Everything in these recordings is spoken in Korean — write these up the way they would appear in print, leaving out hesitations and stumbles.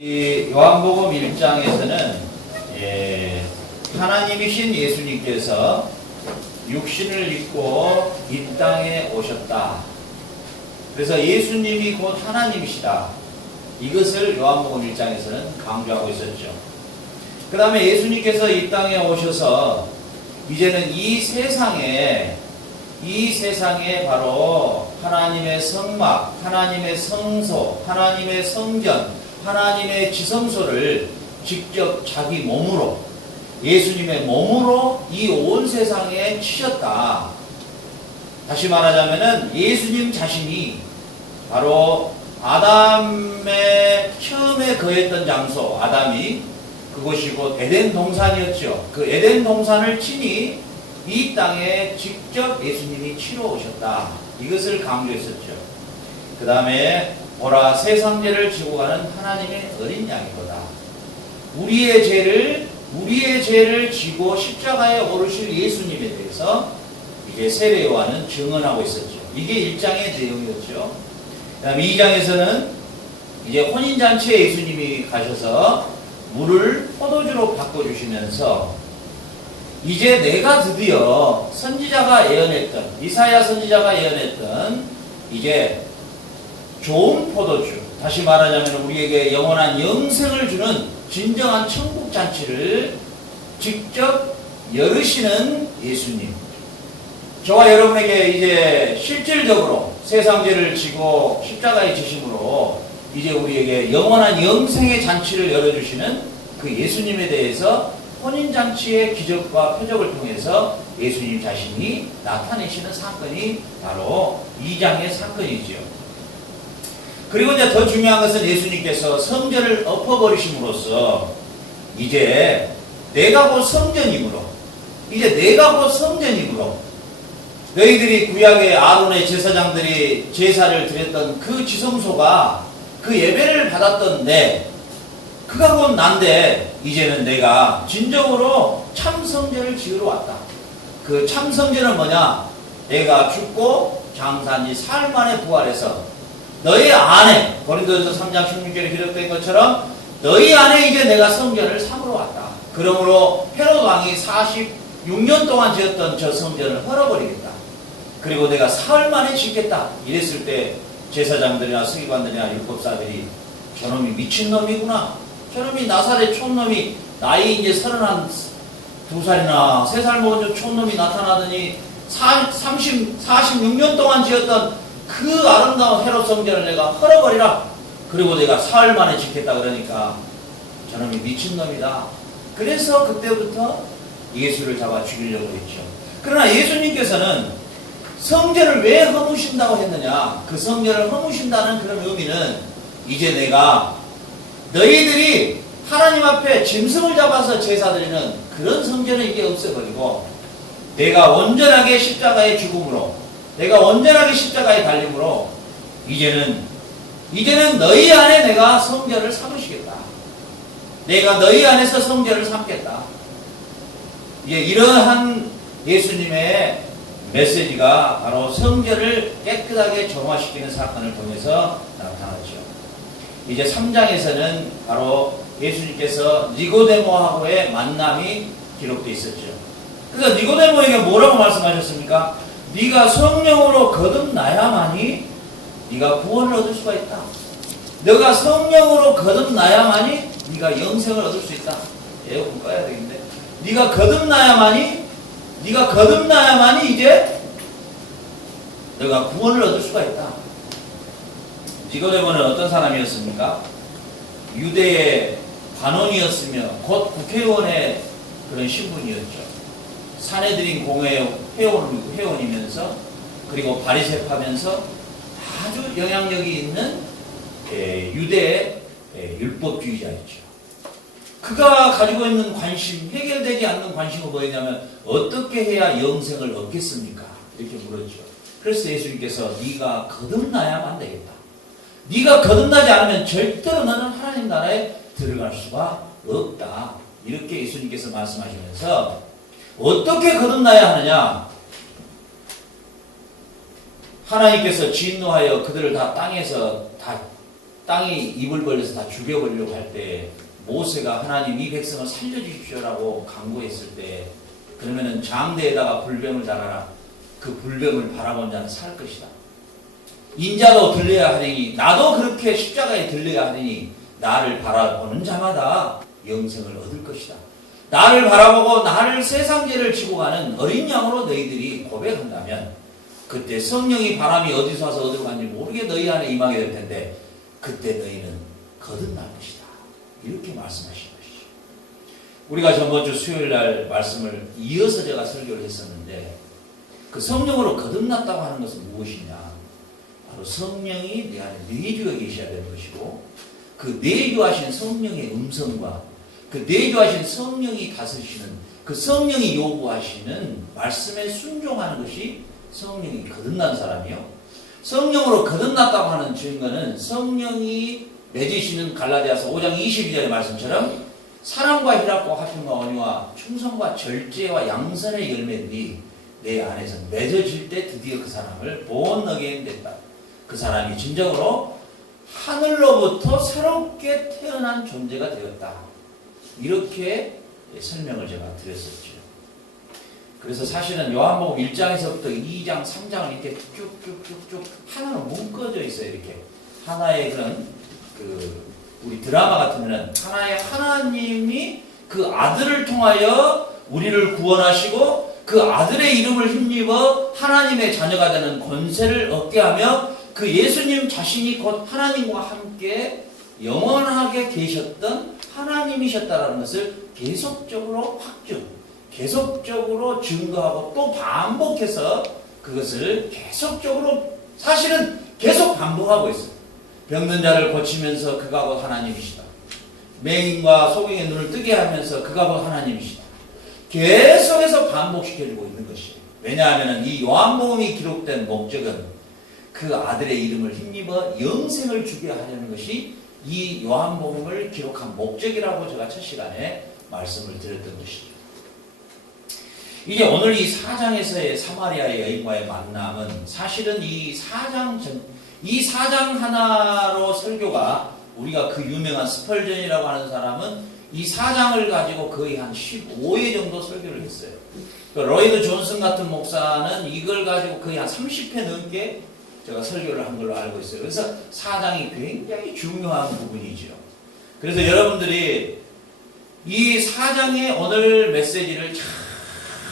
이 요한복음 1장에서는 하나님이신 예수님께서 육신을 입고 이 땅에 오셨다. 그래서 예수님이 곧 하나님이시다. 이것을 요한복음 1장에서는 강조하고 있었죠. 그 다음에 예수님께서 이 땅에 오셔서 이제는 이 세상에 바로 하나님의 성막, 하나님의 성소, 하나님의 성전, 하나님의 지성소를 직접 자기 몸으로, 예수님의 몸으로 이 온 세상에 치셨다. 다시 말하자면은 예수님 자신이 바로 아담의 처음에 거했던 장소, 아담이 그곳이 곧 에덴 동산이었죠. 그 에덴 동산을 친히 이 땅에 직접 예수님이 치러 오셨다. 이것을 강조했었죠. 그 다음에 보라, 세상 죄를 지고 가는 하나님의 어린 양이로다. 우리의 죄를 지고 십자가에 오르실 예수님에 대해서 이제 세례 요한은 증언하고 있었죠. 이게 1장의 내용이었죠. 그 다음에 2장에서는 이제 혼인잔치에 예수님이 가셔서 물을 포도주로 바꿔주시면서 이제 내가 드디어 선지자가 예언했던, 이사야 선지자가 예언했던 이제 좋은 포도주, 다시 말하자면 우리에게 영원한 영생을 주는 진정한 천국 잔치를 직접 열으시는 예수님. 저와 여러분에게 이제 실질적으로 세상 죄를 지고 십자가에 지심으로 이제 우리에게 영원한 영생의 잔치를 열어주시는 그 예수님에 대해서 혼인잔치의 기적과 표적을 통해서 예수님 자신이 나타내시는 사건이 바로 2장의 사건이지요. 그리고 이제 더 중요한 것은 예수님께서 성전을 엎어버리심으로써 이제 내가 곧 성전이므로 너희들이 구약의 아론의 제사장들이 제사를 드렸던 그 지성소가 그 예배를 받았던 그가 곧 난데 이제는 내가 진정으로 참 성전을 지으러 왔다. 그 참 성전은 뭐냐? 내가 죽고 장사한 지 사흘 만에 부활해서 너희 안에, 고린도전서 3장 16절에 기록된 것처럼 너희 안에 이제 내가 성전을 삼으러 왔다. 그러므로 헤롯 왕이 46년 동안 지었던 저 성전을 헐어버리겠다. 그리고 내가 사흘 만에 짓겠다. 이랬을 때 제사장들이나 서기관들이나 율법사들이 저놈이 미친놈이구나. 저놈이 나사렛 촌놈이 나이 이제 32살이나 3살 먹은 저 촌놈이 나타나더니 46년 동안 지었던 그 아름다운 헤롯 성전을 내가 헐어버리라. 그리고 내가 사흘 만에 짓겠다. 그러니까 저놈이 미친놈이다. 그래서 그때부터 예수를 잡아 죽이려고 했죠. 그러나 예수님께서는 성전을 왜 허무신다고 했느냐? 그 성전을 허무신다는 그런 의미는 이제 내가 너희들이 하나님 앞에 짐승을 잡아서 제사드리는 그런 성전을 이제 없애버리고 내가 온전하게 십자가의 죽음으로, 내가 온전하게 십자가에 달림으로 이제는 너희 안에 내가 성전을 삼으시겠다. 내가 너희 안에서 성전을 삼겠다. 이제 이러한 예수님의 메시지가 바로 성전을 깨끗하게 정화시키는 사건을 통해서 나타났죠. 이제 3장에서는 바로 예수님께서 니고데모하고의 만남이 기록되어 있었죠. 그래서 니고데모에게 뭐라고 말씀하셨습니까? 네가 성령으로 거듭나야만이 네가 구원을 얻을 수가 있다. 너가 성령으로 거듭나야만이 네가 영생을 얻을 수 있다. 에어컨 꺼야 되겠는데. 네가 거듭나야만이 이제 너가 구원을 얻을 수가 있다. 니고데모는 어떤 사람이었습니까? 유대의 관원이었으며 곧 국회의원의 그런 신분이었죠. 사내들인 공회 회원이면서 그리고 바리새파면서 아주 영향력이 있는 유대의 율법주의자였죠. 그가 가지고 있는 관심, 해결되지 않는 관심은 뭐였냐면 어떻게 해야 영생을 얻겠습니까? 이렇게 물었죠. 그래서 예수님께서 네가 거듭나야만 되겠다. 네가 거듭나지 않으면 절대로 너는 하나님 나라에 들어갈 수가 없다. 이렇게 예수님께서 말씀하시면서 어떻게 거듭나야 하느냐? 하나님께서 진노하여 그들을 다 땅에서 다 땅이 입을 벌려서 다 죽여버리려고 할 때 모세가 하나님 이 백성을 살려주십시오라고 간구했을 때 그러면은 장대에다가 불뱀을 달아라. 그 불뱀을 바라본 자는 살 것이다. 인자도 들려야 하리니 나도 그렇게 십자가에 들려야 하리니 나를 바라보는 자마다 영생을 얻을 것이다. 나를 바라보고 나를 세상 죄를 지고 가는 어린 양으로 너희들이 고백한다면 그때 성령이 바람이 어디서 와서 어디로 간지 모르게 너희 안에 임하게 될 텐데 그때 너희는 거듭날 것이다. 이렇게 말씀하신 것이죠. 우리가 저번주 수요일 날 말씀을 이어서 제가 설교를 했었는데 그 성령으로 거듭났다고 하는 것은 무엇이냐? 바로 성령이 내 안에 내주어 계셔야 되는 것이고 그 내주하신 성령의 음성과 그 내주하신 성령이 다스리시는 그 성령이 요구하시는 말씀에 순종하는 것이 성령이 거듭난 사람이요. 성령으로 거듭났다고 하는 증거는 성령이 맺으시는 갈라디아서 5장 22절의 말씀처럼 사랑과 희락과 화평과 온유와 충성과 절제와 양선의 열매들이 내 안에서 맺어질 때 드디어 그 사람을 born again 됐다. 그 사람이 진정으로 하늘로부터 새롭게 태어난 존재가 되었다. 이렇게 설명을 제가 드렸었죠. 그래서 사실은 요한복음 1장에서부터 2장, 3장을 이렇게 쭉쭉쭉쭉 하나로 묶어져 있어요. 이렇게 하나의 그런 우리 드라마 같으면은 하나의 하나님이 그 아들을 통하여 우리를 구원하시고 그 아들의 이름을 힘입어 하나님의 자녀가 되는 권세를 얻게 하며 그 예수님 자신이 곧 하나님과 함께 영원하게 계셨던 하나님이셨다라는 것을 계속적으로 확증, 계속적으로 증거하고 또 반복해서 그것을 계속적으로 사실은 계속 반복하고 있어요. 병든 자를 고치면서 그가 곧 하나님이시다. 맹인과 소경의 눈을 뜨게 하면서 그가 곧 하나님이시다. 계속해서 반복시켜주고 있는 것이에요. 왜냐하면 이 요한복음이 기록된 목적은 그 아들의 이름을 힘입어 영생을 주게 하려는 것이 이 요한복음을 기록한 목적이라고 제가 첫 시간에 말씀을 드렸던 것이죠. 이제 오늘 이 4장에서의 사마리아의 여인과의 만남은 사실은 이 4장 하나로 설교가 우리가 그 유명한 스펄전이라고 하는 사람은 이 4장을 가지고 거의 한 15회 정도 설교를 했어요. 로이드 존슨 같은 목사는 이걸 가지고 거의 한 30회 넘게 제가 설교를 한 걸로 알고 있어요. 그래서 4장이 굉장히 중요한 부분이죠. 그래서 여러분들이 이 4장의 오늘 메시지를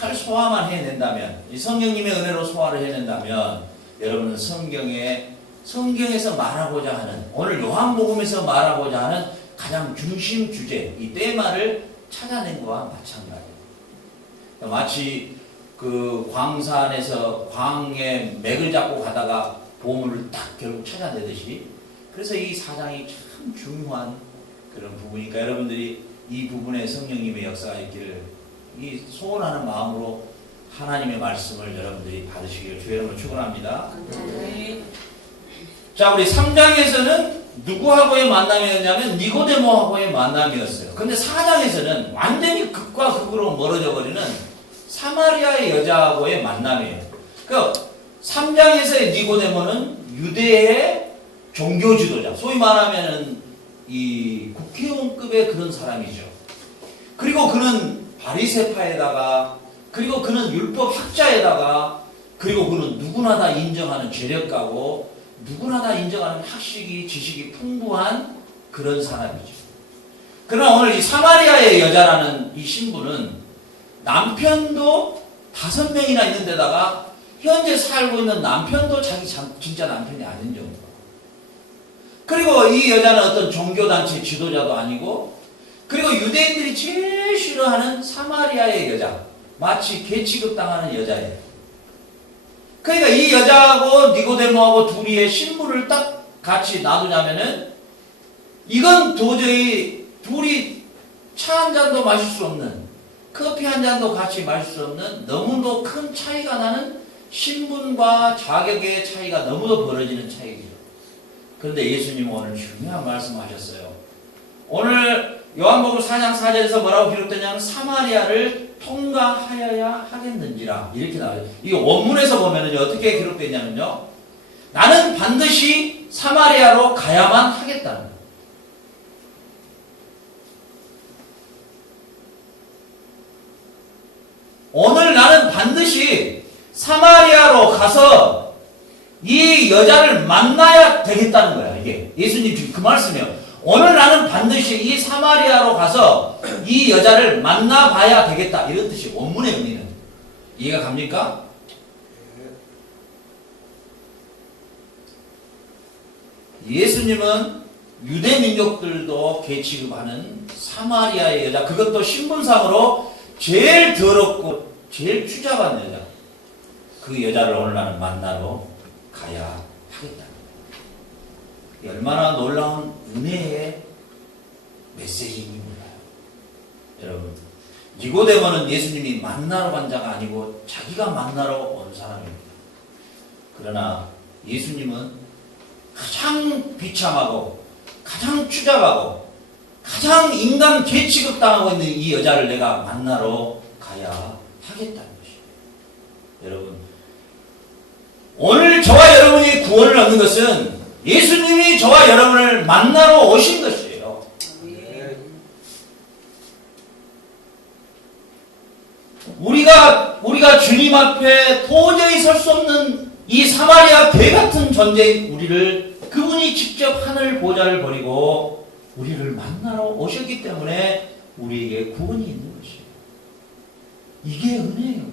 잘 소화만 해낸다면, 이 성령님의 은혜로 소화를 해낸다면 여러분은 성경에서 말하고자 하는, 오늘 요한복음에서 말하고자 하는 가장 중심 주제, 이 테마를 찾아낸 것과 마찬가지예요. 마치 그 광산에서 광에 맥을 잡고 가다가 보물을 딱 결국 찾아내듯이, 그래서 이 4장이 참 중요한 그런 부분이니까 여러분들이 이 부분에 성령님의 역사가 있기를 이 소원하는 마음으로 하나님의 말씀을 여러분들이 받으시기를 주의 이름으로 축원합니다. 네. 자, 우리 3장에서는 누구하고의 만남이었냐면 니고데모하고의 만남이었어요. 근데 4장에서는 완전히 극과 극으로 멀어져 버리는 사마리아의 여자하고의 만남이에요. 그 3장에서의 니고데모는 유대의 종교 지도자, 소위 말하면은 이 국회의원급의 그런 사람이죠. 그리고 그는 바리새파에다가, 그리고 그는 율법 학자에다가, 그리고 그는 누구나 다 인정하는 죄력가고 누구나 다 인정하는 학식이, 지식이 풍부한 그런 사람이죠. 그러나 오늘 이 사마리아의 여자라는 이 신부는 남편도 5명이나 있는 데다가 현재 살고 있는 남편도 자기 진짜 남편이 아닌 정도. 그리고 이 여자는 어떤 종교단체 지도자도 아니고, 그리고 유대인들이 제일 싫어하는 사마리아의 여자, 마치 개 취급당하는 여자예요. 그러니까 이 여자하고 니고데모하고 둘이의 신부를 딱 같이 놔두자면은 이건 도저히 둘이 차 한 잔도 마실 수 없는, 커피 한 잔도 같이 마실 수 없는 너무도 큰 차이가 나는 신분과 자격의 차이가 너무도 벌어지는 차이죠. 그런데 예수님은 오늘 중요한 말씀하셨어요. 오늘 요한복음 4장 4절에서 뭐라고 기록되냐면 사마리아를 통과하여야 하겠는지라 이렇게 나와요. 이게 원문에서 보면은 어떻게 기록되냐면요. 나는 반드시 사마리아로 가야만 하겠다는 거예요. 오늘 나는 반드시 사마리아로 가서 이 여자를 만나야 되겠다는 거야. 이게 예수님 지금 그 말씀이에요. 오늘 나는 반드시 이 사마리아로 가서 이 여자를 만나봐야 되겠다. 이런 뜻이 원문의 의미는. 이해가 갑니까? 예수님은 유대 민족들도 개 취급하는 사마리아의 여자, 그것도 신분상으로 제일 더럽고 제일 추잡한 여자, 그 여자를 오늘 나는 만나러 가야 하겠다. 얼마나 놀라운 은혜의 메시지인지 몰라요. 여러분, 니고데모는 예수님이 만나러 간 자가 아니고 자기가 만나러 온 사람입니다. 그러나 예수님은 가장 비참하고 가장 추잡하고 가장 인간 개취급 당하고 있는 이 여자를 내가 만나러 가야 하겠다는 것이에요. 여러분, 오늘 저와 여러분이 구원을 얻는 것은 예수님이 저와 여러분을 만나러 오신 것이에요. 우리가 주님 앞에 도저히 설 수 없는 이 사마리아 개 같은 존재인 우리를 그분이 직접 하늘 보좌를 버리고 우리를 만나러 오셨기 때문에 우리에게 구원이 있는 것이에요. 이게 은혜예요.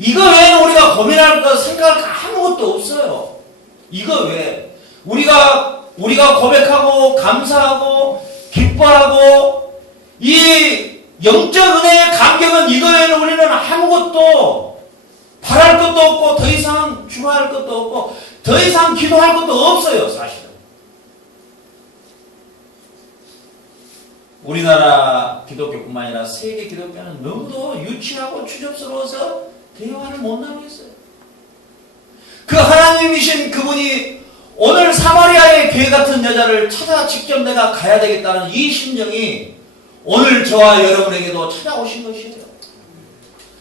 이거 외에는 우리가 고민할 것, 생각할 거 아무것도 없어요. 이거 외에 우리가 고백하고 감사하고 기뻐하고 이 영적 은혜의 감격은 이거 외에는 우리는 아무것도 바랄 것도 없고 더 이상 주할 것도 없고 더 이상 기도할 것도 없어요. 사실은 우리나라 기독교뿐만 아니라 세계 기독교는 너무도 유치하고 추접스러워서 대화를 못 나누겠어요. 그 하나님이신 그분이 오늘 사마리아의 개 같은 여자를 찾아 직접 내가 가야 되겠다는 이 심정이 오늘 저와 여러분에게도 찾아오신 것이에요.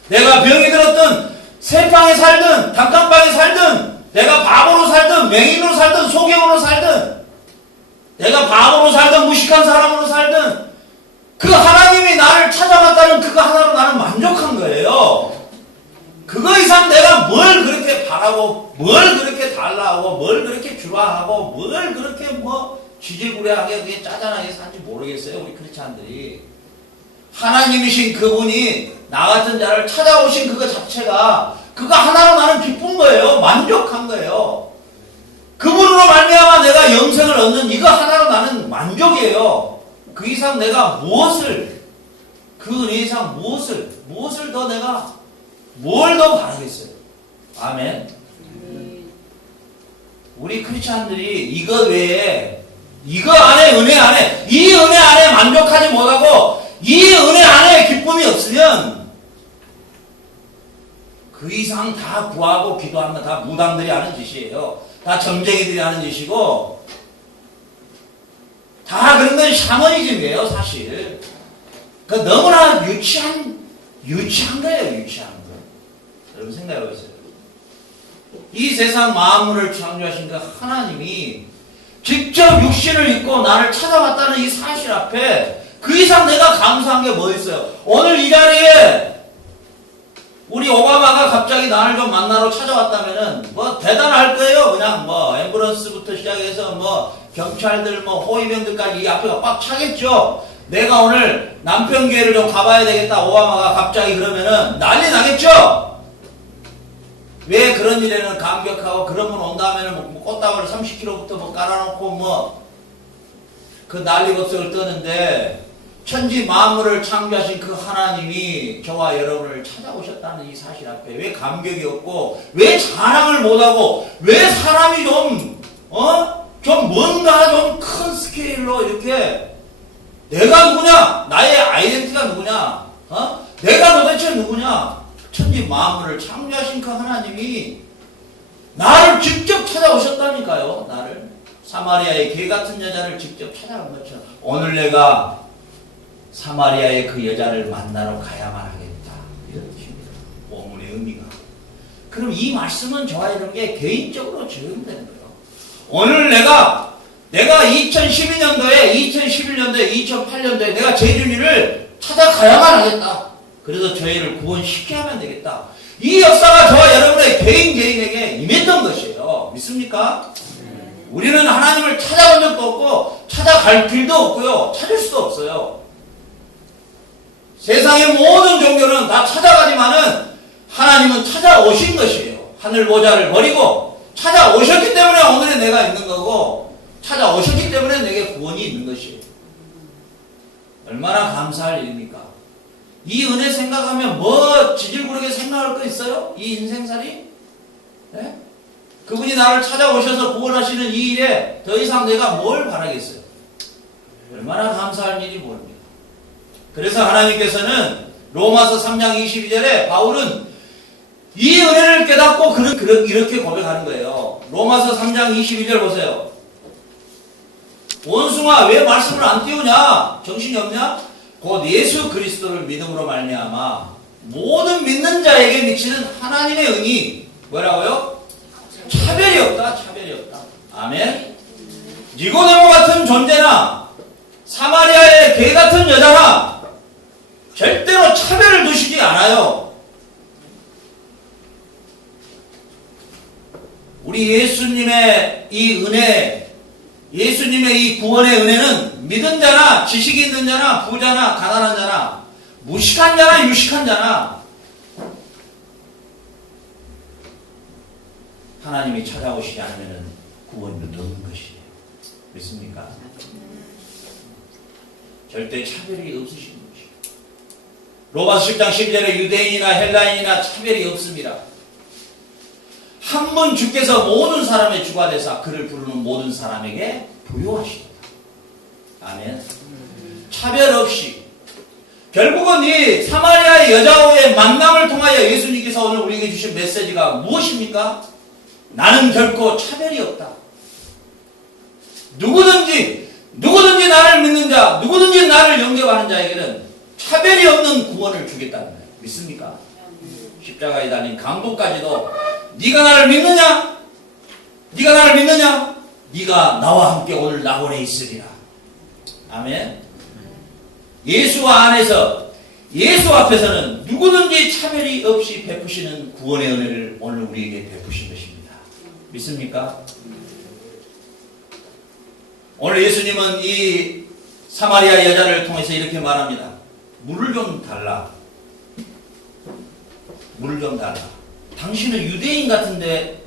내가 병이 들었든 새방에 살든 단칸방에 살든 내가 바보로 살든 맹인으로 살든 소경으로 살든 내가 바보로 살든 무식한 사람으로 살든 그 하나님이 나를 찾아갔다는 그거 하나로 나는 만족한 거예요. 그거 이상 내가 뭘 그렇게 바라고 뭘 그렇게 달라하고 뭘 그렇게 주라하고 뭘 그렇게 뭐 지지부려하게 그게 짜잔하게 산지 모르겠어요. 우리 크리스찬들이 하나님이신 그분이 나 같은 자를 찾아오신 그거 자체가 그거 하나로 나는 기쁜 거예요. 만족한 거예요. 그분으로 말미암아 내가 영생을 얻는 이거 하나로 나는 만족이에요. 그 이상 내가 무엇을 그 은혜 이상 무엇을 더 내가 뭘 더 바라겠어요. 아멘. 우리 크리스찬들이 이거 외에 이거 안에 은혜 안에 이 은혜 안에 만족하지 못하고 이 은혜 안에 기쁨이 없으면 그 이상 다 구하고 기도하는 건 다 무당들이 하는 짓이에요. 다 점쟁이들이 하는 짓이고 다 그런 건 샤머니즘이에요. 사실 그 너무나 유치한 거예요. 유치한 거. 여러분 생각해보세요. 이 세상 만물을 창조하신 그 하나님이 직접 육신을 입고 나를 찾아왔다는 이 사실 앞에 그 이상 내가 감사한 게 뭐 있어요? 오늘 이 자리에 우리 오바마가 갑자기 나를 좀 만나러 찾아왔다면은 뭐 대단할 거예요. 그냥 뭐 앰뷸런스부터 시작해서 뭐 경찰들 뭐 호위병들까지 이 앞에가 꽉 차겠죠. 내가 오늘 남편교회를 좀 가봐야 되겠다. 오바마가 갑자기 그러면은 난리 나겠죠. 왜 그런 일에는 감격하고 그런 분 온다면은 뭐 꽃다발을 30kg부터 뭐 깔아놓고 뭐 그 난리법석을 떠는데 천지 만물을 창조하신 그 하나님이 저와 여러분을 찾아오셨다는 이 사실 앞에 왜 감격이 없고 왜 자랑을 못하고 왜 사람이 좀 뭔가 좀 큰 스케일로 이렇게 내가 누구냐? 나의 아이덴티티가 누구냐? 내가 도대체 누구냐? 천지 만물을 창조하신 그 하나님이 나를 직접 찾아오셨다니까요. 나를 사마리아의 개 같은 여자를 직접 찾아온 것처럼 오늘 내가 사마리아의 그 여자를 만나러 가야만 하겠다. 이런 뜻입니다. 원문의 의미가. 그럼 이 말씀은 저와 여러분께 개인적으로 적용되는 거예요. 오늘 내가 2012년도에, 2011년도에, 2008년도에 내가 재준이를 찾아가야만 하겠다. 그래서 저희를 구원시켜 하면 되겠다. 이 역사가 저와 여러분의 개인에게 임했던 것이에요. 믿습니까? 우리는 하나님을 찾아본 적도 없고 찾아갈 길도 없고요. 찾을 수도 없어요. 세상의 모든 종교는 다 찾아가지만은 하나님은 찾아오신 것이에요. 하늘 보좌를 버리고 찾아오셨기 때문에 오늘의 내가 있는 거고 찾아오셨기 때문에 내게 구원이 있는 것이에요. 얼마나 감사할 일입니까? 이 은혜 생각하면 뭐 지질구르게 생각할 거 있어요? 이 인생살이? 네? 그분이 나를 찾아오셔서 구원하시는 이 일에 더 이상 내가 뭘 바라겠어요? 얼마나 감사할 일이 모릅니다. 그래서 하나님께서는 로마서 3장 22절에 바울은 이 은혜를 깨닫고 그는 이렇게 고백하는 거예요. 로마서 3장 22절 보세요. 원숭아 왜 말씀을 안 띄우냐? 정신이 없냐? 곧 예수 그리스도를 믿음으로 말미암아 모든 믿는 자에게 미치는 하나님의 은이 뭐라고요? 차별이 없다. 차별이 없다. 아멘. 니고데모 같은 존재나 사마리아의 개 같은 여자나 절대로 차별을 두시지 않아요. 우리 예수님의 이 은혜, 예수님의 이 구원의 은혜는 믿은 자나 지식이 있는 자나 부자나 가난한 자나 무식한 자나 유식한 자나 하나님이 찾아오시지 않으면 구원이 없는 것이에요. 믿습니까? 절대 차별이 없으신 것이에요. 로마서 10장 12절에 유대인이나 헬라인이나 차별이 없습니다. 한 번 주께서 모든 사람의 주가 되사 그를 부르는 모든 사람에게 부요하시다. 아멘. 차별 없이 결국은 이 사마리아의 여자와의 만남을 통하여 예수님께서 오늘 우리에게 주신 메시지가 무엇입니까? 나는 결코 차별이 없다. 누구든지 나를 믿는 자, 누구든지 나를 영접하는 자에게는 차별이 없는 구원을 주겠다는 거예요. 믿습니까? 십자가에 달린 강도까지도 네가 나를 믿느냐? 네가 나를 믿느냐? 네가 나와 함께 오늘 낙원에 있으리라. 아멘. 예수와 안에서 예수 앞에서는 누구든지 차별이 없이 베푸시는 구원의 은혜를 오늘 우리에게 베푸신 것입니다. 믿습니까? 오늘 예수님은 이 사마리아 여자를 통해서 이렇게 말합니다. 물을 좀 달라. 물을 좀 달라. 당신은 유대인 같은데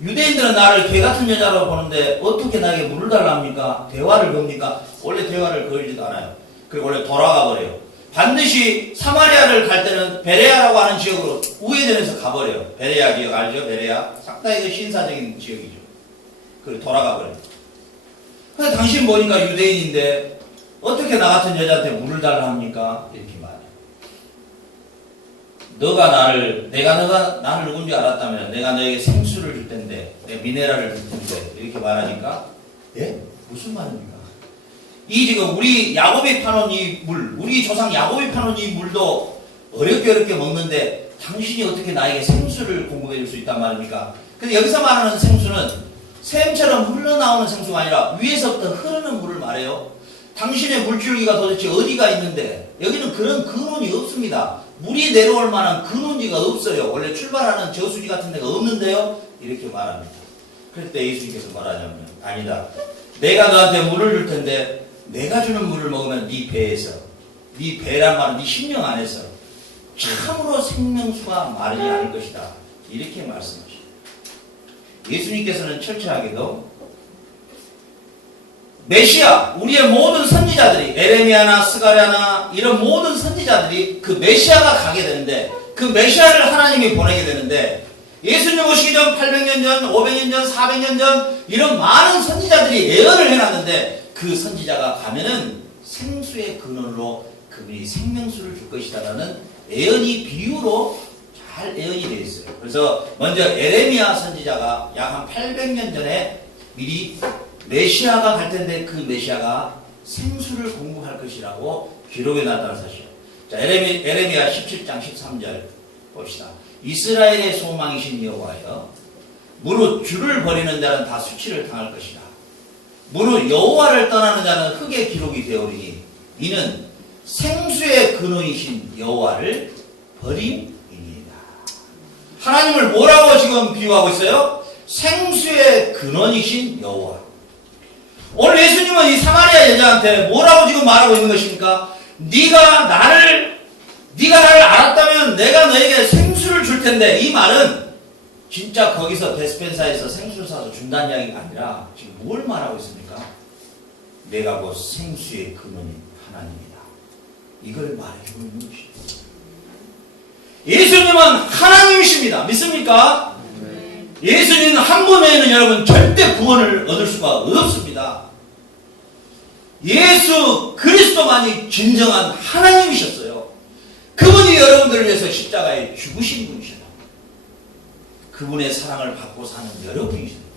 유대인들은 나를 개 같은 여자로 보는데 어떻게 나에게 물을 달라 합니까? 대화를 겁니까? 원래 대화를 걸지도 않아요. 그리고 원래 돌아가 버려요. 반드시 사마리아를 갈 때는 베레아라고 하는 지역으로 우회전해서 가버려요. 베레아 지역 알죠? 베레아. 상당히 신사적인 지역이죠. 그리고 돌아가 버려요. 근데 당신 보니까 유대인인데 어떻게 나 같은 여자한테 물을 달라 합니까? 이렇게 말해요. 내가 나를 누군지 알았다면 내가 너에게 생수를 줄 텐데, 내가 미네랄을 줄 텐데, 이렇게 말하니까, 예? 무슨 말입니까? 이 지금 우리 야곱이 파놓은 이 물, 우리 조상 야곱이 파놓은 이 물도 어렵게 먹는데, 당신이 어떻게 나에게 생수를 공급해 줄 수 있단 말입니까? 근데 여기서 말하는 생수는 샘처럼 흘러나오는 생수가 아니라 위에서부터 흐르는 물을 말해요. 당신의 물줄기가 도대체 어디가 있는데, 여기는 그런 근원이 없습니다. 물이 내려올 만한 근원지가 없어요. 원래 출발하는 저수지 같은 데가 없는데요. 이렇게 말합니다. 그럴 때 예수님께서 말하자면 아니다. 내가 너한테 물을 줄 텐데 내가 주는 물을 먹으면 네 배에서, 네 배란 말은 네 심령 안에서 참으로 생명수가 마르지 않을 것이다. 이렇게 말씀하십니다. 예수님께서는 철저하게도 메시아, 우리의 모든 선지자들이 에레미야나 스가랴나 이런 모든 선지자들이 그 메시아가 가게 되는데, 그 메시아를 하나님이 보내게 되는데, 예수님 오시기 전 800년 전, 500년 전, 400년 전 이런 많은 선지자들이 예언을 해놨는데, 그 선지자가 가면은 생수의 근원으로 그분이 생명수를 줄 것이다라는 예언이 비유로 잘 예언이 되어 있어요. 그래서 먼저 에레미야 선지자가 약 한 800년 전에 미리 메시아가 갈 텐데 그 메시아가 생수를 공급할 것이라고 기록해 놨다는 사실. 자, 에레미야 17장 13절 봅시다. 이스라엘의 소망이신 여호와여, 무릇 주를 버리는 자는 다 수치를 당할 것이다. 무릇 여호와를 떠나는 자는 흙의 기록이 되오리니 이는 생수의 근원이신 여호와를 버림이니이다. 하나님을 뭐라고 지금 비유하고 있어요? 생수의 근원이신 여호와. 오늘 예수님은 이 사마리아 여자한테 뭐라고 지금 말하고 있는 것입니까? 네가 나를 알았다면 내가 너에게 생수를 줄 텐데, 이 말은 진짜 거기서 데스펜사에서 생수를 사서 준다는 이야기가 아니라 지금 뭘 말하고 있습니까? 내가 곧 생수의 근원인 하나님이다. 이걸 말해주고 있는 것이죠. 예수님은 하나님이십니다. 믿습니까? 예수님은 한 분 외에는 여러분 절대 구원을 얻을 수가 없습니다. 예수 그리스도만이 진정한 하나님이셨어요. 그분이 여러분들을 위해서 십자가에 죽으신 분이시다. 그분의 사랑을 받고 사는 여러분이십니다.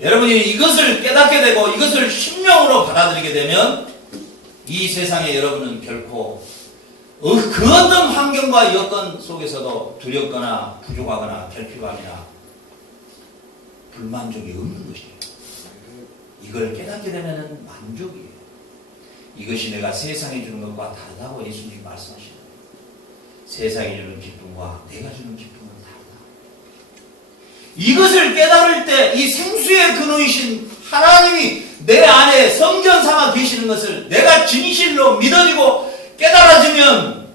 여러분이 이것을 깨닫게 되고 이것을 심령으로 받아들이게 되면 이 세상에 여러분은 결코 그 어떤 환경과 여건 속에서도 두렵거나 부족하거나 결핍함이나 불만족이 없는 것이에요. 이걸 깨닫게 되면 만족이에요. 이것이 내가 세상에 주는 것과 다르다고 예수님이 말씀하시는 거예요. 세상에 주는 기쁨과 내가 주는 기쁨은 다르다. 이것을 깨달을 때 이 생수의 근원이신 하나님이 내 안에 성전 삼아 계시는 것을 내가 진실로 믿어지고 깨달아지면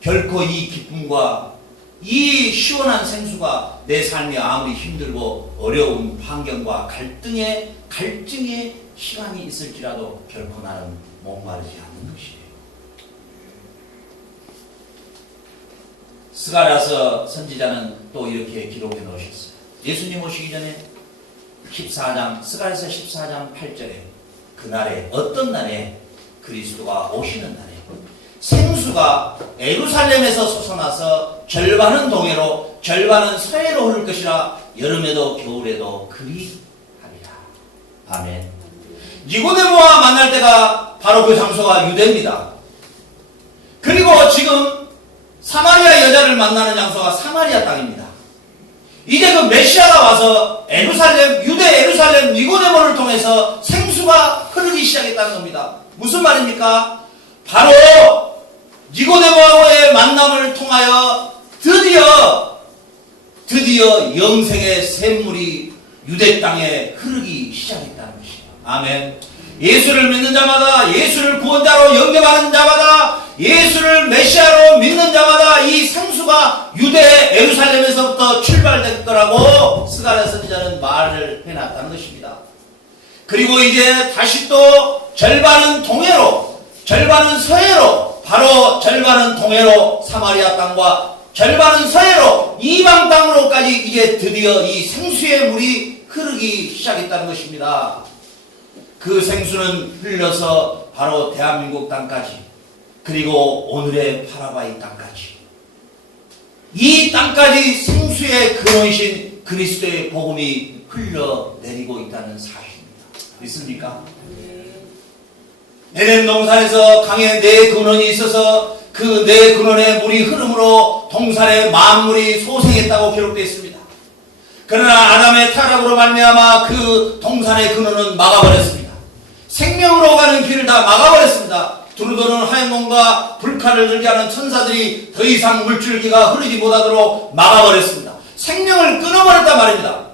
결코 이 기쁨과 이 시원한 생수가 내 삶이 아무리 힘들고 어려운 환경과 갈증의 시간이 있을지라도 결코 나는 목마르지 않는 것이에요. 스가랴서 선지자는 또 이렇게 기록해 놓으셨어요. 예수님 오시기 전에 14장, 스가랴서 14장 8절에 그날에 어떤 날에 그리스도가 오시는 날에 생수가 에루살렘에서 솟아나서 절반은 동해로 절반은 서해로 흐를 것이라 여름에도 겨울에도 그리하리라. 아멘. 니고데모와 만날 때가 바로 그 장소가 유대입니다. 그리고 지금 사마리아 여자를 만나는 장소가 사마리아 땅입니다. 이제 그 메시아가 와서 유대 에루살렘 니고데모를 통해서 생수가 흐르기 시작했다는 겁니다. 무슨 말입니까? 바로 니고데모와의 만남을 통하여 드디어 영생의 샘물이 유대 땅에 흐르기 시작했다는 것이에요. 아멘. 예수를 믿는 자마다, 예수를 구원자로 영접하는 자마다, 예수를 메시아로 믿는 자마다 이 생수가 유대 예루살렘에서부터 출발됐더라고 스가랴 선지자는 말을 해놨다는 것입니다. 그리고 이제 다시 또 절반은 동해로, 절반은 서해로, 바로 절반은 동해로 사마리아 땅과 절반은 서해로 이방 땅으로까지 이제 드디어 이 생수의 물이 흐르기 시작했다는 것입니다. 그 생수는 흘러서 바로 대한민국 땅까지, 그리고 오늘의 파라과이 땅까지, 이 땅까지 생수의 근원이신 그리스도의 복음이 흘러내리고 있다는 사실입니다. 믿습니까? 에덴 동산에서 강에 네 근원이 있어서 그 네 근원의 물이 흐름으로 동산의 만물이 소생했다고 기록되어 있습니다. 그러나 아담의 타락으로 말미암아 그 동산의 근원은 막아버렸습니다. 생명으로 가는 길을 다 막아버렸습니다. 두루도는 하얀 몸과 불칼을 들게 하는 천사들이 더 이상 물줄기가 흐르지 못하도록 막아버렸습니다. 생명을 끊어버렸단 말입니다.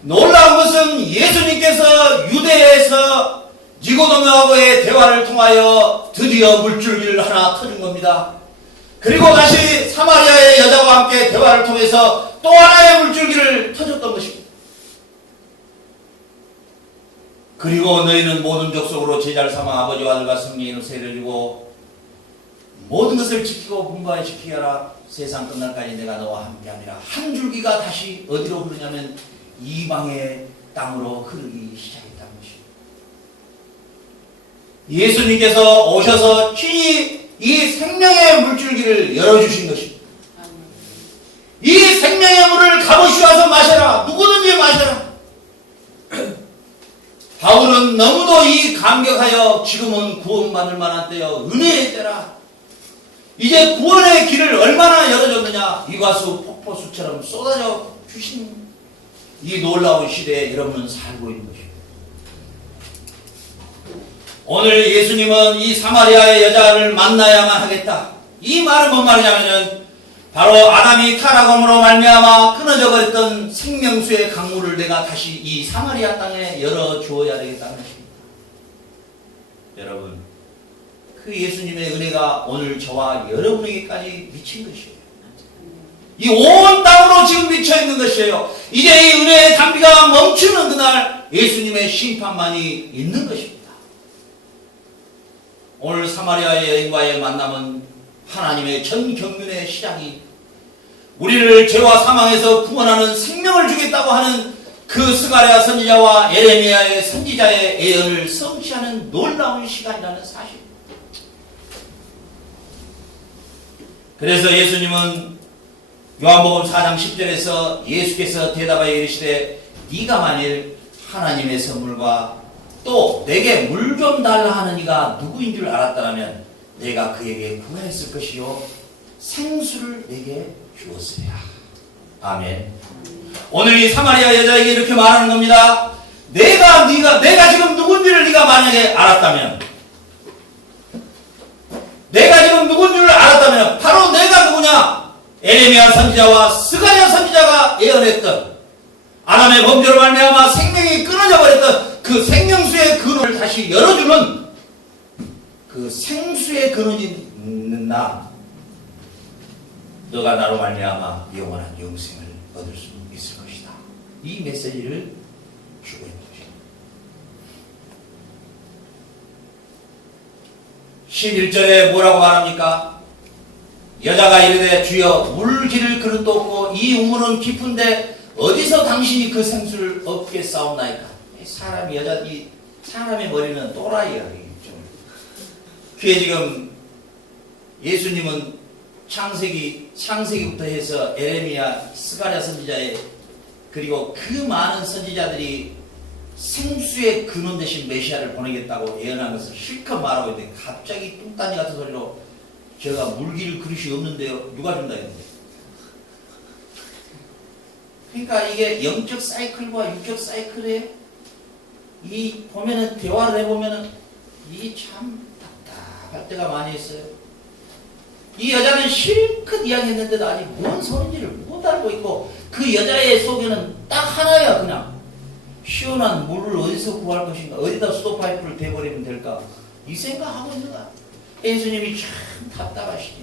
놀라운 것은 예수님께서 유대에서 니고데모하고의 대화를 통하여 드디어 물줄기를 하나 터준 겁니다. 그리고 다시 사마리아의 여자와 함께 대화를 통해서 또 하나의 물줄기를 터졌던 것입니다. 그리고 너희는 모든 족속으로 제자를 삼아 아버지와 아들과 성령의 이름으로 세례를 주고 모든 것을 지키고 분부하여 지키게 하라. 세상 끝날까지 내가 너와 함께하리라. 한 줄기가 다시 어디로 흐르냐면 이방의 땅으로 흐르기 시작했다는 것입니다. 예수님께서 오셔서 친히 이 생명의 물줄기를 열어주신 것입니다. 이 생명의 물을 값없이 와서 마셔라. 누구든지 마셔라. 바울은 너무도 이 감격하여 지금은 구원받을 만한 때여 은혜의 때라. 이제 구원의 길을 얼마나 열어줬느냐. 이과수 폭포수처럼 쏟아져 주신 이 놀라운 시대에 여러분은 살고 있는 것입니다. 오늘 예수님은 이 사마리아의 여자를 만나야만 하겠다. 이 말은 뭔 말이냐면은 바로 아담이 타락함으로 말미암아 끊어져 버렸던 생명수의 강물을 내가 다시 이 사마리아 땅에 열어주어야 되겠다는 것입니다. 여러분, 그 예수님의 은혜가 오늘 저와 여러분에게까지 미친 것이에요. 이 온 땅으로 지금 미쳐있는 것이에요. 이제 이 은혜의 단비가 멈추는 그날 예수님의 심판만이 있는 것입니다. 오늘 사마리아의 여인과의 만남은 하나님의 전 경륜의 시작이 우리를 죄와 사망에서 구원하는 생명을 주겠다고 하는 그 스가랴 선지자와 예레미야의 선지자의 예언을 성취하는 놀라운 시간이라는 사실입니다. 그래서 예수님은 요한복음 4장 10절에서 예수께서 대답하여 이르시되 네가 만일 하나님의 선물과 또 내게 물 좀 달라 하는 이가 누구인 줄 알았다면 내가 그에게 구하였을 것이요 생수를 내게 주었으리라. 아멘. 오늘 이 사마리아 여자에게 이렇게 말하는 겁니다. 내가 지금 누군지를 네가 만약에 알았다면, 내가 지금 누군 줄 알았다면 바로 내가 누구냐? 에레미야 선지자와 스가랴 선지자가 예언했던 아담의 범죄로 말미암아 생명이 끊어져 버렸던 그 생명수의 근원을 다시 열어주는 그 생수의 근원이 있는 나, 너가 나로 말미암아 영원한 영생을 얻을 수 있을 것이다. 이 메시지를 주고 있는 것입니다. 11절에 뭐라고 말합니까? 여자가 이르되 주여 물기를 그릇도 없고 이 우물은 깊은데 어디서 당신이 그 생수를 얻겠사옵나이까? 사람의 머리는 또라이야. 그게 지금 예수님은 창세기부터 해서 에레미야, 스가랴 선지자의 그리고 그 많은 선지자들이 생수의 근원 대신 메시아를 보내겠다고 예언한 것을 실컷 말하고 있는데 갑자기 뚱딴지 같은 소리로 제가 물기를 그릇이 없는데요. 누가 준다 했는데. 그러니까 이게 영적 사이클과 육적 사이클에 이 보면은 대화를 해보면은 이 참 답답할 때가 많이 있어요. 이 여자는 실컷 이야기했는데도 아직 뭔 소리인지를 못 알고 있고 그 여자의 속에는 딱 하나야. 그냥 시원한 물을 어디서 구할 것인가, 어디다 수도파이프를 대버리면 될까, 이 생각하고 있는 거야. 예수님이 참 답답하시지.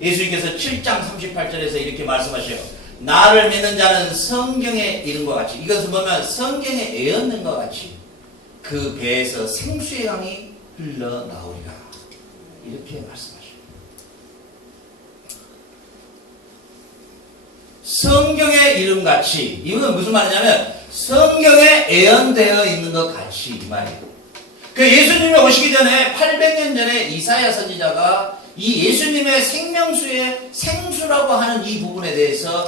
예수님께서 7장 38절에서 이렇게 말씀하셔요. 나를 믿는 자는 성경에 이른과 같이, 이것은 뭐냐면 성경에 예언된 것 같이 그 배에서 생수의 강이 흘러나오리라. 이렇게 말씀하셔요. 성경에 이름같이, 이건 무슨 말이냐면 성경에 예언되어 있는 것 같이 이 말이에요. 그 예수님이 오시기 전에 800년 전에 이사야 선지자가 이 예수님의 생명수의 생수라고 하는 이 부분에 대해서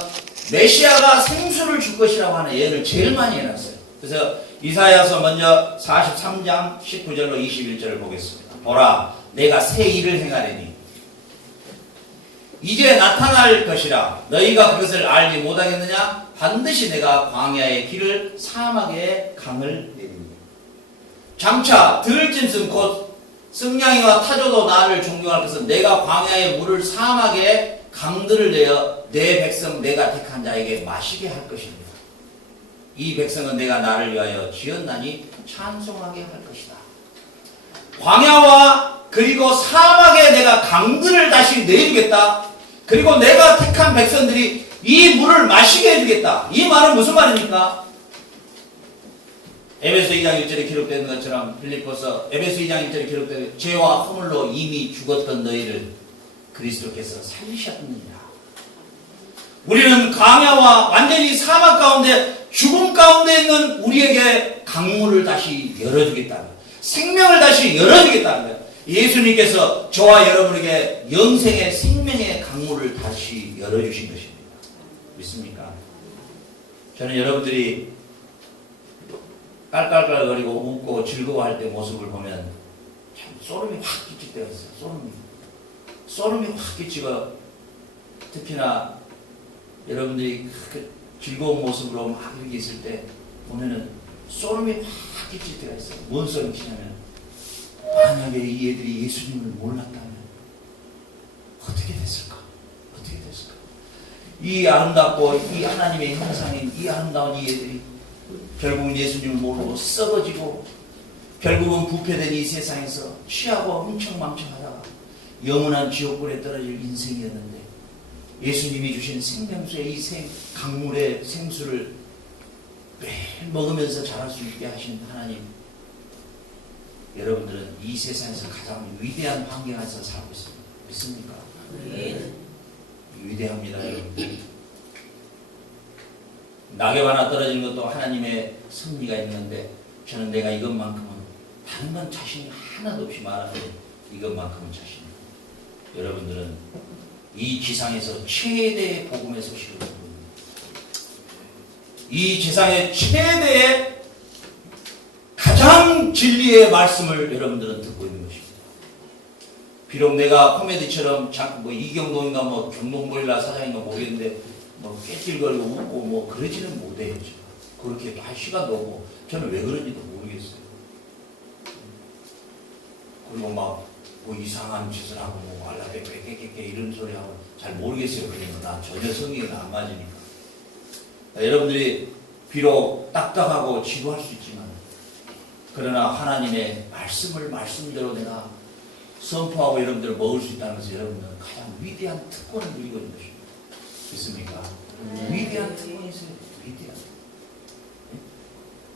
메시아가 생수를 줄 것이라고 하는 예언을 제일 많이 해놨어요. 그래서 이사야서 먼저 43장 19절로 21절을 보겠습니다. 보라, 내가 새 일을 행하리니 이제 나타날 것이라. 너희가 그것을 알지 못하겠느냐? 반드시 내가 광야의 길을 사막의 강을 내리니 장차 들짐승 곧 승냥이와 타조도 나를 존경할 것은 내가 광야의 물을 사막의 강들을 내어 내 백성 내가 택한 자에게 마시게 할 것입니다. 이 백성은 내가 나를 위하여 지었나니 찬송하게 할 것이다. 광야와 그리고 사막에 내가 강들을 다시 내주겠다. 그리고 내가 택한 백성들이 이 물을 마시게 해주겠다. 이 말은 무슨 말입니까? 에베소 2장 1절에 기록된 것처럼 빌립보서 에베소 2장 1절에 기록된 죄와 허물로 이미 죽었던 너희를 그리스도께서 살리셨느니라. 우리는 광야와 완전히 사막 가운데 죽음 가운데 있는 우리에게 강물을 다시 열어주겠다는 거예요. 생명을 다시 열어주겠다는 거예요. 예수님께서 저와 여러분에게 영생의 생명의 강물을 다시 열어주신 것입니다. 믿습니까? 저는 여러분들이 깔깔깔거리고 웃고 즐거워할 때 모습을 보면 참 소름이 확 끼칠 때가 있어요. 소름이. 소름이 확 끼치고, 특히나 여러분들이 그 즐거운 모습으로 막 이렇게 있을 때 보면은 소름이 확 끼칠 때가 있어요. 뭔 소름 끼치냐면, 만약에 이 애들이 예수님을 몰랐다면 어떻게 됐을까? 어떻게 됐을까? 이 아름답고 이 하나님의 형상인 이 아름다운 이 애들이 결국은 예수님을 모르고 썩어지고, 결국은 부패된 이 세상에서 취하고 흥청망청하다가 영원한 지옥불에 떨어질 인생이었는데, 예수님이 주신 생명수의 이 강물의 생수를 매일 먹으면서 자랄 수 있게 하신 하나님, 여러분들은 이 세상에서 가장 위대한 환경에서 살고 있습니다. 믿습니까? 네. 위대합니다, 여러분. 낙엽 하나 떨어지는 것도 하나님의 섭리가 있는데, 저는 내가 이것만큼은 다른 건 자신이 하나도 없이 말하는데 이것만큼은 자신이. 여러분들은 이 지상에서 최대의 복음의 소식을 듣고 있습니다. 이 지상의 최대의 가장 진리의 말씀을 여러분들은 듣고 있는 것입니다. 비록 내가 코미디처럼 뭐 이경동인가 뭐 경동몰라 사장인가 모르겠는데 뭐 깨질거리고 웃고 뭐 그러지는 못해요. 그렇게 할 시간도 없고, 저는 왜 그런지도 모르겠어요. 그리고 막 뭐 이상한 짓을 하고 뭐 알라베베게게게 이런 소리 하고 잘 모르겠어요. 그러면 나 전혀 성경은 안 맞으니까. 여러분들이 비록 딱딱하고 지루할 수 있지만, 그러나 하나님의 말씀을 말씀대로 내가 선포하고 여러분들을 먹을 수 있다는 것은 여러분들은 가장 위대한 특권을 누리고 있는 것입니다. 믿습니까? 위대한 특권이 있어요. 위대한.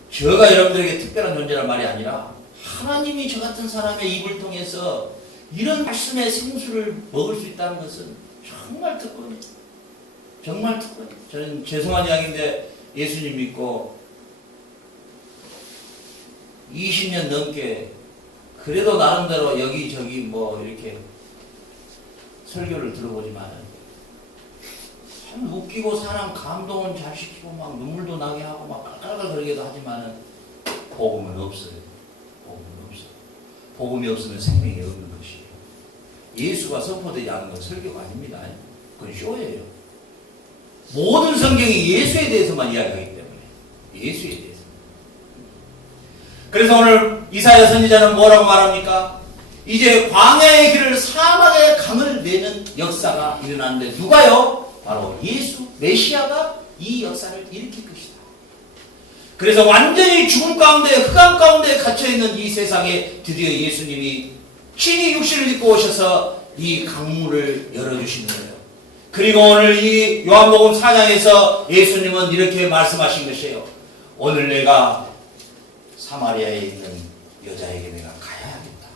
저가 여러분들에게 특별한 존재란 말이 아니라 하나님이 저 같은 사람의 입을 통해서 이런 말씀의 생수를 먹을 수 있다는 것은 정말 특권이에요. 정말 특권이에요. 저는 죄송한 이야기인데 예수님 믿고 20년 넘게 그래도 나름대로 여기저기 뭐 이렇게 설교를 들어보지만 참 웃기고 사람 감동은 잘 시키고 막 눈물도 나게 하고 막 깔깔거리기도 하지만 복음은 없어요. 복음은 없어요. 복음이 없으면 생명이 없는 것이에요. 예수가 선포되지 않은 건 설교가 아닙니다. 그건 쇼예요. 모든 성경이 예수에 대해서만 이야기하기 때문에. 예수에 대해서. 그래서 오늘 이사야 선지자는 뭐라고 말합니까? 이제 광야의 길을 사막의 강을 내는 역사가 일어나는데 누가요? 바로 예수 메시아가 이 역사를 일으킬 것이다. 그래서 완전히 죽음 가운데 흑암 가운데 갇혀있는 이 세상에 드디어 예수님이 친히 육신을 입고 오셔서 이 강물을 열어주시는 거예요. 그리고 오늘 이 요한복음 4장에서 예수님은 이렇게 말씀하신 것이에요. 오늘 내가 사마리아에 있는 여자에게 내가 가야겠다.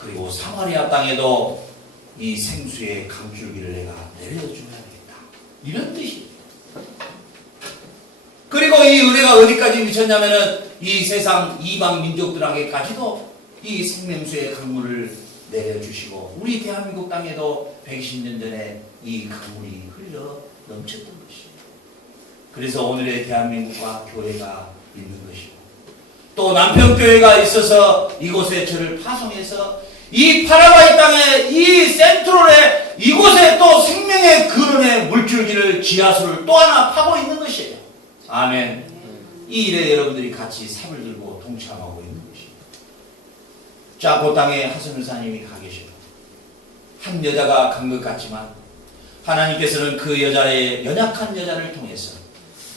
그리고 사마리아 땅에도 이 생수의 강줄기를 내가 내려줘야겠다. 이런 뜻이에요. 그리고 이 은혜가 어디까지 미쳤냐면은 이 세상 이방 민족들에게까지도 이 생명수의 강물을 내려주시고, 우리 대한민국 땅에도 120년 전에 이 강물이 흘러 넘쳤던 것이에요. 그래서 오늘의 대한민국과 교회가 있는 것이고, 또 남편교회가 있어서 이곳에 저를 파송해서 이 파라과이 땅에 이 센트럴에 이곳에 또 생명의 근원의 물줄기를 지하수를 또 하나 파고 있는 것이에요. 아멘. 이 일에 여러분들이 같이 삽을 들고 동참하고 있는 것입니다. 자, 그 땅에 하승우 사님이 가 계시고 한 여자가 간 것 같지만 하나님께서는 그 여자의 연약한 여자를 통해서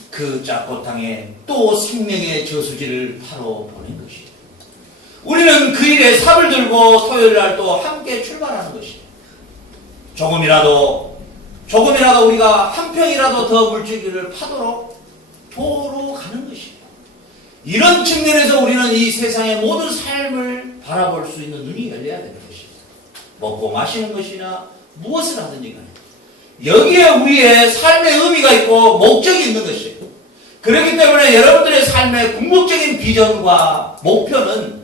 그 짝고 땅에 또 생명의 저수지를 파러 보낸 것이에요. 우리는 그 일에 삽을 들고 토요일 날 또 함께 출발하는 것이에요. 조금이라도 우리가 한 평이라도 더 물줄기를 파도록 도로 가는 것이에요. 이런 측면에서 우리는 이 세상의 모든 삶을 바라볼 수 있는 눈이 열려야 되는 것입니다. 먹고 마시는 것이나 무엇을 하든지 간에 여기에 우리의 삶의 의미가 있고 목적이 있는 것이에요. 그렇기 때문에 여러분들의 삶의 궁극적인 비전과 목표는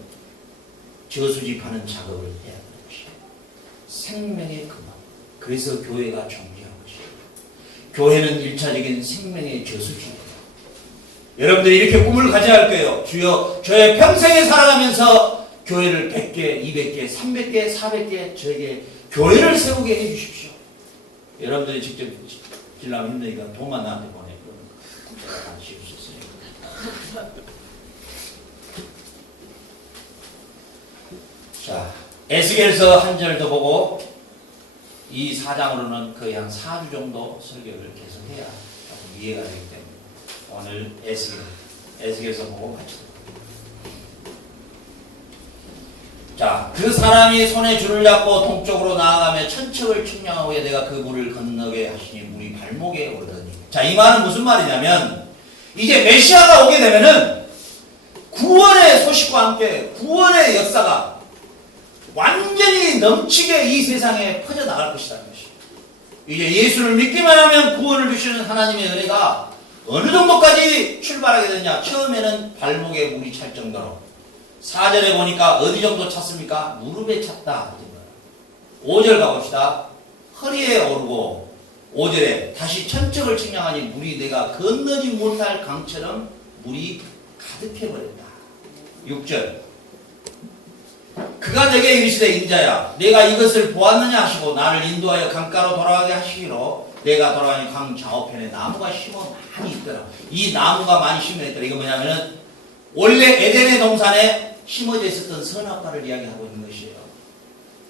저수지 파는 작업을 해야 하는 것이에요. 생명의 근원. 그래서 교회가 존재한 것이에요. 교회는 1차적인 생명의 저수지입니다. 여러분들이 이렇게 꿈을 가져야 할 거예요. 주여, 저의 평생에 살아가면서 교회를 100개, 200개, 300개, 400개 저에게 교회를 세우게 해주십시오. 여러분들이 직접 지려면 힘드니까 돈만 나한테 보내. 그럼 제가 다 지을 수 있으니까. 자, 에스겔서 한 절 더 보고 이 4장으로는 거의 한 4주 정도 설교를 계속해야 조금 이해가 되기 때문에 오늘 에스겔서 보고 같이. 자, 그 사람이 손에 줄을 잡고 동쪽으로 나아가며 천척을 측량하고 내가 그 물을 건너게 하시니 물이 발목에 오르더니. 자, 이 말은 무슨 말이냐면 이제 메시아가 오게 되면은 구원의 소식과 함께 구원의 역사가 완전히 넘치게 이 세상에 퍼져나갈 것이라는 것이에요. 이제 예수를 믿기만 하면 구원을 주시는 하나님의 은혜가 어느 정도까지 출발하게 되냐. 처음에는 발목에 물이 찰 정도로. 4절에 보니까 어디 정도 찼습니까? 무릎에 찼다. 5절 가봅시다. 허리에 오르고 5절에 다시 천척을 측량하니 물이 내가 건너지 못할 강처럼 물이 가득해버렸다. 6절 그가 내게 이르시되 인자야 내가 이것을 보았느냐 하시고 나를 인도하여 강가로 돌아가게 하시기로 내가 돌아가니 강 좌우편에 나무가 심어 많이 있더라. 이 나무가 많이 심어 있더라. 이거 뭐냐면은 원래 에덴의 동산에 심어져 있었던 선악과를 이야기하고 있는 것이에요.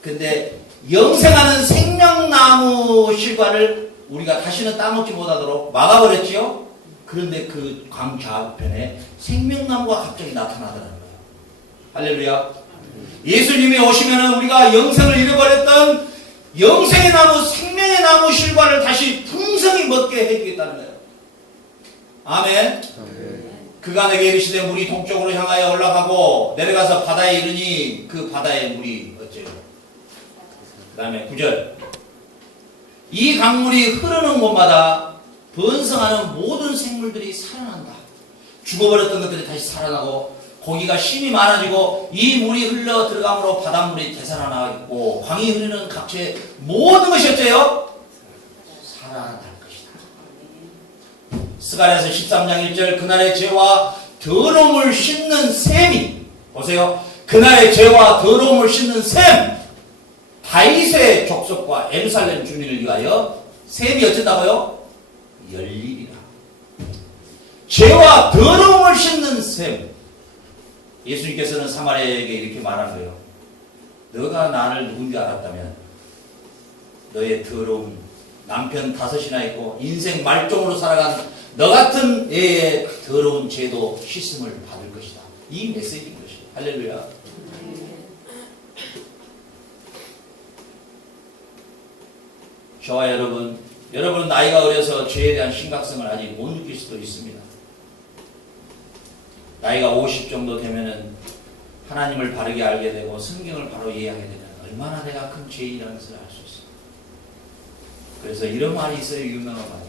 근데 영생하는 생명나무 실과를 우리가 다시는 따먹지 못하도록 막아버렸지요. 그런데 그 강 좌우편에 생명나무가 갑자기 나타나더라는 거예요. 할렐루야. 예수님이 오시면은 우리가 영생을 잃어버렸던 영생의 나무, 생명의 나무 실과를 다시 풍성히 먹게 해주겠다는 거예요. 아멘. 그가 내게 이르시되 물이 동쪽으로 향하여 올라가고 내려가서 바다에 이르니 그 바다의 물이 어째요? 그 다음에 9절 이 강물이 흐르는 곳마다 번성하는 모든 생물들이 살아난다. 죽어버렸던 것들이 다시 살아나고 고기가 심이 많아지고 이 물이 흘러 들어감으로 바닷물이 되살아나고 강이 흐르는 각처의 모든 것이 어째요? 살아날 것이다. 스가랴서 13장 1절 그날의 죄와 더러움을 씻는 셈이 보세요. 그날의 죄와 더러움을 씻는 셈 다윗의 족속과 예루살렘 주민을 위하여 셈이 어쩐다고요? 열리리라. 죄와 더러움을 씻는 셈. 예수님께서는 사마리아에게 이렇게 말한 거예요. 너가 나를 누군지 알았다면 너의 더러움 남편 5이나 있고 인생 말종으로 살아간 너 같은 애의 더러운 죄도 씻음을 받을 것이다. 이 메시지인 것이에요. 할렐루야. 저와 여러분은 나이가 어려서 죄에 대한 심각성을 아직 못 느낄 수도 있습니다. 나이가 50 정도 되면은 하나님을 바르게 알게 되고 성경을 바로 이해하게 되면 얼마나 내가 큰 죄인이라는 것을 알 수 있어요. 그래서 이런 말이 있어요. 유명한 말이.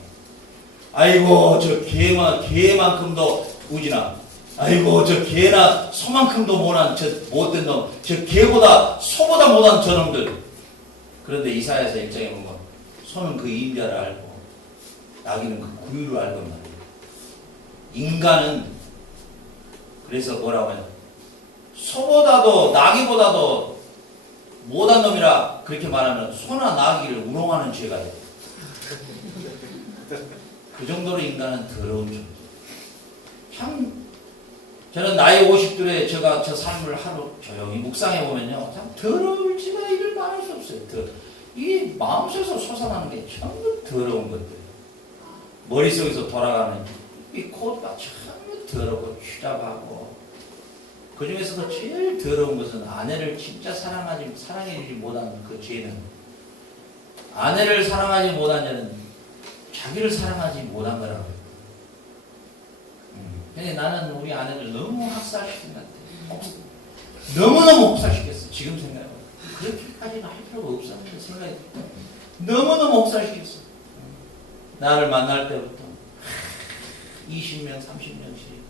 아이고 저 개만큼도 우지나 아이고 저 개나 소만큼도 못한 저 못된 놈 저 개보다 소보다 못한 저놈들. 그런데 이사야서 1장에 보면 소는 그 임자를 알고 나귀는 그 구유를 알고 말이에요. 인간은 그래서 뭐라고 해요? 소보다도 나귀보다도 못한 놈이라 그렇게 말하면 소나 나귀를 우롱하는 죄가 돼요. 그 정도로 인간은 더러운 존재. 참 저는 나이 50둘에 제가 저 삶을 하루 조용히 묵상해 보면요, 참 더러울지가 이를 말할 수 없어요. 이 마음속에서 솟아나는 게 전부 더러운 것들. 머릿속에서 돌아가는 이 코드가 전부 더럽고 추잡하고. 그 중에서도 제일 더러운 것은 아내를 진짜 사랑해주지 못한 그 죄는, 아내를 사랑하지 못한 자는 자기를 사랑하지 못한 거라고요. 근데 나는 우리 아내를 너무 학살시킨 것 같아. 너무너무 학살시켰어. 지금 생각해보면. 그렇게까지는 할 필요가 없었는데 생각이 너무너무 학살시켰어. 나를 만날 때부터 20명, 30명씩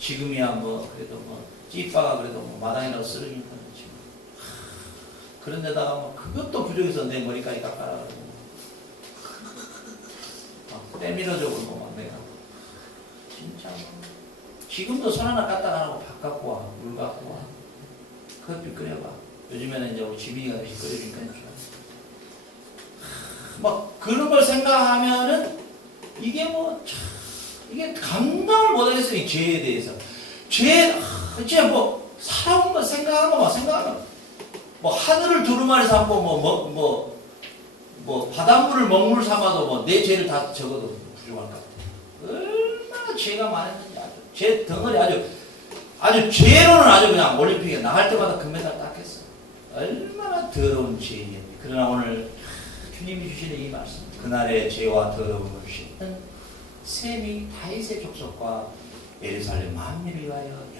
지금이야 뭐 그래도 뭐 찌빠가 그래도 뭐 마당이라도 쓰러지니까 그렇지. 그런데다가 뭐 그것도 부족해서 내 머리까지 깎아라 그러고 때밀어줘 그러고 막 내가 진짜 뭐 지금도 손 하나 까딱 안 하고 밥 갖고 와, 물 갖고 와, 커피 끓여봐. 요즘에는 이제 우리 지민이가 끓여주니까 막 그런 걸 생각하면은 이게 뭐 이게 감당을 못하겠어요. 이 죄에 대해서. 진짜 뭐 살아온 거 생각하는 거 생각하는 거. 뭐 하늘을 두루마리 삼고 뭐 바닷물을 먹물 삼아도 뭐 내 죄를 다 적어도 부족할 것 같아. 얼마나 죄가 많았는지 아주 죄 덩어리 아주 죄로는 아주 그냥 올림픽에 나갈 때마다 금메달 땄겠어. 얼마나 더러운 죄인지. 그러나 오늘 주님이 주시는 이 말씀, 그날의 죄와 더러움을 씻는 셈이 다윗의 족속과 예루살렘 만민을 위하여 열리리라.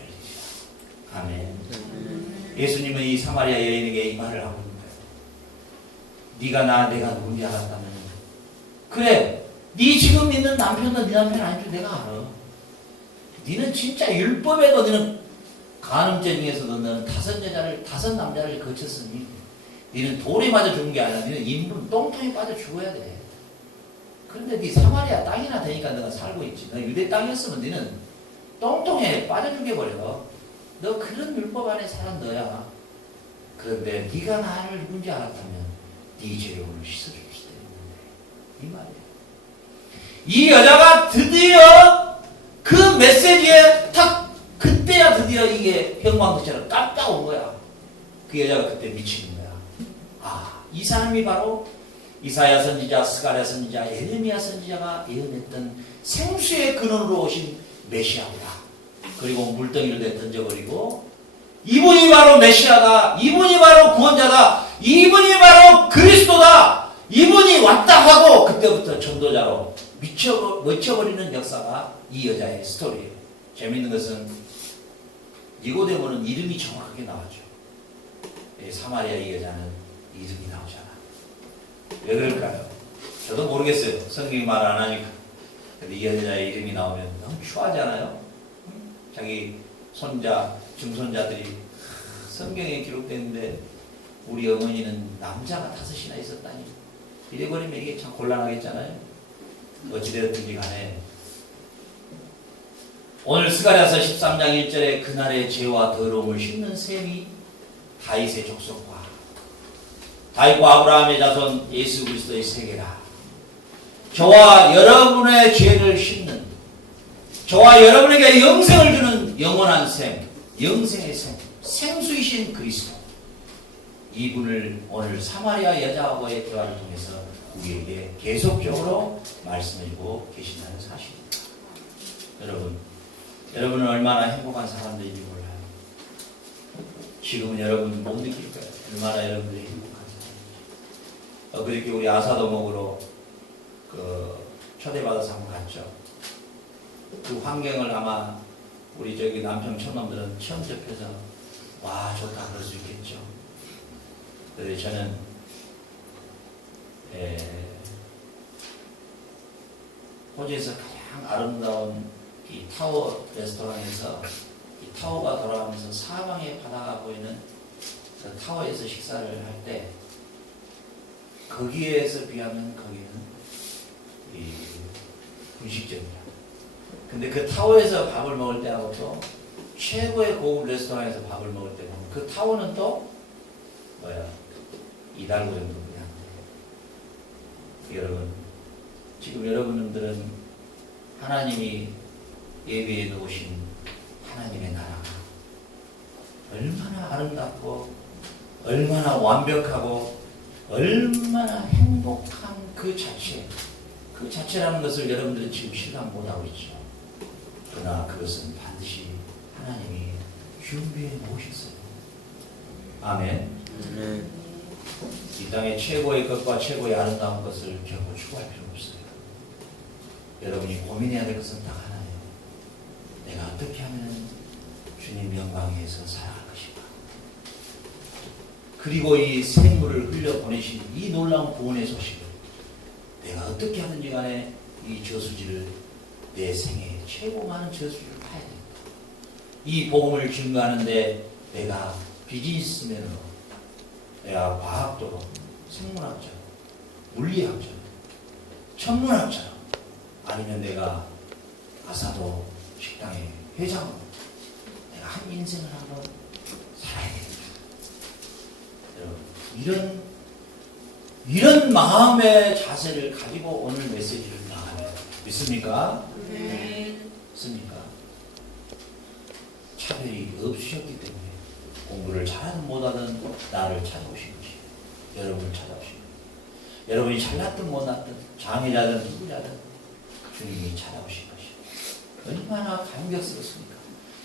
아멘. 예수님은 이 사마리아 여인에게 이 말을 하고 있는 거예요. 내가 누군지 알았다면, 그래, 네 지금 믿는 남편도 네 남편 아닌 줄 내가 알아. 너는 진짜 율법에도 너는 간음죄 중에서도 너는 5 남자를 거쳤으니 너는 돌에 맞아 죽은 게 아니라 너는 인분 똥통에 빠져 죽어야 돼. 그런데 네 사마리아 땅이나 되니까 너가 살고 있지. 너 유대 땅이었으면 너는 똥통에 빠져 죽여버려. 너 그런 율법 안에 사는 너야. 그런데 네가 나를 누군지 알았다면 네 죄를 오늘 씻어줄 수도 있는데 이 말이야. 이 여자가 드디어 그 메시지에 그때야 드디어 이게 형광등처럼 깜짝 온 거야. 그 여자가 그때 미치는 거야. 이 사람이 바로 이사야 선지자, 스가랴 선지자, 예레미야 선지자가 예언했던 생수의 근원으로 오신 메시아구나. 그리고 물덩이를 던져버리고 이분이 바로 메시아다. 이분이 바로 구원자다. 이분이 바로 그리스도다. 이분이 왔다 하고 그때부터 전도자로 미쳐버리는 역사가 이 여자의 스토리예요. 재밌는 것은 니고데모는 이름이 정확하게 나왔죠. 사마리아 이 여자는 이름이 나오잖아. 왜 그럴까요? 저도 모르겠어요. 성경이 말 안 하니까. 근데 이 여자의 이름이 나오면 너무 추하잖아요. 자기 손자, 증손자들이 성경에 기록되는데 우리 어머니는 남자가 5이나 있었다니. 이래버리면 이게 참 곤란하겠잖아요. 어찌되었든지 간에 오늘 스가랴서 13장 1절에 그날의 죄와 더러움을 씻는 셈이 다윗의 족속과 다윗과 아브라함의 자손 예수 그리스도의 세계라. 저와 여러분의 죄를 씻는, 저와 여러분에게 영생을 주는 영원한 셈, 영생의 셈, 생수이신 그리스도, 이분을 오늘 사마리아 여자와의 대화를 통해서 우리에게 계속적으로 말씀해주고 계신다는 사실입니다. 여러분은 얼마나 행복한 사람들인지 몰라요. 지금은 여러분 못 느낄 거예요. 얼마나 여러분들이 행복한 사람인지. 그렇게 우리 아사도목으로 초대받아서 한번 갔죠. 그 환경을 아마 우리 저기 남편 촌놈들은 처음 접해서 와 좋다 그럴 수 있겠죠. 그래서 저는 호주에서 가장 아름다운 이 타워 레스토랑에서 이 타워가 돌아가면서 사방에 바다가 보이는 그 타워에서 식사를 할 때 거기에서 비하면 거기는 이 분식점이야. 근데 그 타워에서 밥을 먹을 때하고 또 최고의 고급 레스토랑에서 밥을 먹을 때 보면 그 타워는 또 이달고 정도냐. 여러분, 지금 여러분들은 하나님이 예배해 놓으신 하나님의 나라가 얼마나 아름답고 얼마나 완벽하고 얼마나 행복한 그 자체라는 것을 여러분들은 지금 실감 못하고 있죠. 그러나 그것은 반드시 하나님이 준비해 놓으셨어요. 아멘. 이 땅의 최고의 것과 최고의 아름다운 것을 결코 추구할 필요 없어요. 여러분이 고민해야 될 것은 딱 하나예요. 내가 어떻게 하면 주님 영광에서 살아갈 것인가. 그리고 이 생물을 흘려보내신 이 놀라운 구원의 소식을 내가 어떻게 하든지 간에 이 저수지를 내 생애 최고 많은 저수지를 파야 됩니다. 이 복음을 증거하는데 내가 비즈니스맨으로, 내가 과학도로, 생물학자로, 물리학자로, 천문학자로, 아니면 내가 아사도 식당의 회장으로 내가 한 인생을 한번 살아야 됩니다. 이런 마음의 자세를 가지고 오늘 메시지를 나가요. 믿습니까? 네. 믿습니까? 차별이 없으셨기 때문에 공부를 잘하든 못하든 나를 찾아오신 것이 여러분을 찾아오신 거예요. 여러분이 잘났든 못났든 장애자든 누구자든 주님이 찾아오신 것이 얼마나 감격스럽습니까?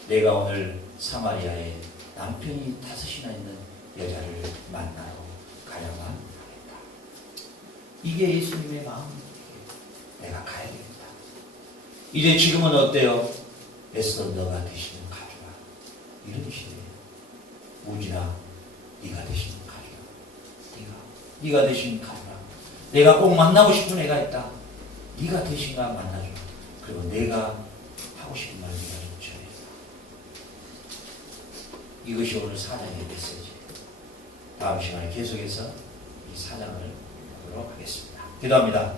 내가 오늘 사마리아에 남편이 5이나 있는 여자를 만나러 가야만 하겠다. 이게 예수님의 마음입니다. 내가 가야겠다. 이제 지금은 어때요? 애써 너가 되시는 가주라. 이런 시대에 우진아 네가 되시는 가주라. 네가 되시는 가주라. 내가 꼭 만나고 싶은 애가 있다. 네가 대신가 만나줘. 그리고 내가 하고 싶은 말 네가 좀 전해줘. 이것이 오늘 사장의 메시지. 다음 시간에 계속해서 이 사장을 보도록 하겠습니다. 기도합니다.